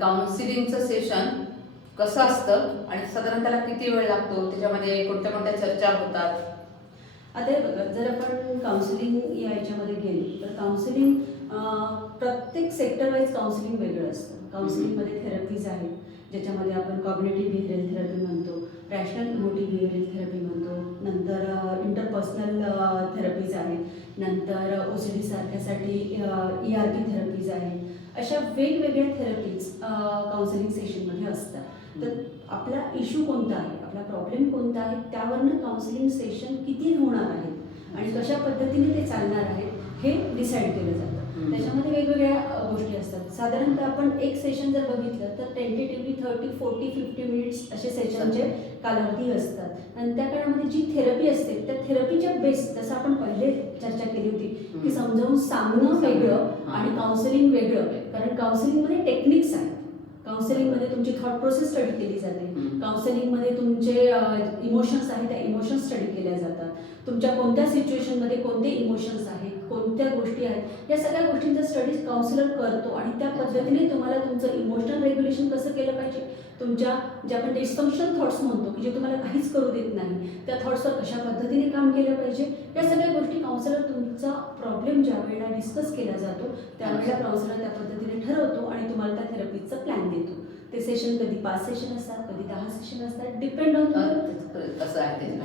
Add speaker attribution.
Speaker 1: काउन्सिलिंगचं session कसं असतं आणि साधारण त्याला किती वेळ लागतो? त्याच्यामध्ये कोणत्या कोणत्या चर्चा होतात?
Speaker 2: आता हे बघा जर आपण काउन्सिलिंग या ह्याच्यामध्ये गेलो तर काउन्सिलिंग प्रत्येक सेक्टर वाईज काउन्सिलिंग वेगळं असतं. काउन्सिलिंगमध्ये थेरपीज आहेत ज्याच्यामध्ये आपण कॉग्नेटिव्ह बिहेवियरल थेरपी म्हणतो रॅशनल इमोटिव्ह बिहेवियरल थेरपी म्हणतो नंतर इंटरपर्सनल थेरपीज आहेत. नंतर ओ सी डी सारख्यासाठी ई आर पी थेरपीज आहेत. अशा वेगवेगळ्या थेरपीज काउन्सिलिंग सेशनमध्ये असतात. तर आपला इश्यू कोणता आहे? आपला प्रॉब्लेम कोणता आहे? त्यावरनं काउन्सिलिंग सेशन किती होणार आहे आणि कशा पद्धतीने ते चालणार आहेत? हे डिसाईड केलं जातं. त्याच्यामध्ये वेगवेगळ्या गोष्टी असतात. साधारणतः आपण एक सेशन जर बघितलं तर tentatively thirty forty fifty minutes असे सेशनचे कालावधी असतात. आणि त्या काळामध्ये जी थेरपी बेस जसं आपण पहिले चर्चा केली होती की. समजावून सांगणं वेगळं. आणि काउन्सिलिंग वेगळं कारण काउन्सिलिंगमध्ये टेक्निक्स आहेत काउन्सिलिंगमध्ये तुमची थॉट प्रोसेस स्टडी केली जाते
Speaker 1: हम्म.
Speaker 2: तुमचे इमोशन्स आहेत त्या इमोशन्स स्टडी केल्या जातात. तुमच्या कोणत्या सिच्युएशनमध्ये कोणते इमोशन्स आहेत कोणत्या गोष्टी आहेत या सगळ्या गोष्टींचा स्टडी काउन्सिलर करतो आणि त्या पद्धतीने तुम्हाला तुमचं इमोशनल रेग्युलेशन कसं केलं पाहिजे? तुमच्या जे आपण डिस्फंक्शन थॉट्स म्हणतो की जे तुम्हाला काहीच करू देत नाही त्या थॉट्सवर कशा पद्धतीने काम केलं पाहिजे? या सगळ्या गोष्टी काउन्सिलर तुमचा प्रॉब्लेम ज्या वेळेला डिस्कस केला जातो त्यावेळेला काउन्सिलर त्या पद्धतीने ठरवतो आणि तुम्हाला त्या थेरपीचा प्लॅन देतो. ते सेशन कधी पाच सेशन असतात दहा सेशन असतात डिपेंड ऑन
Speaker 1: अ, कसं आहे ते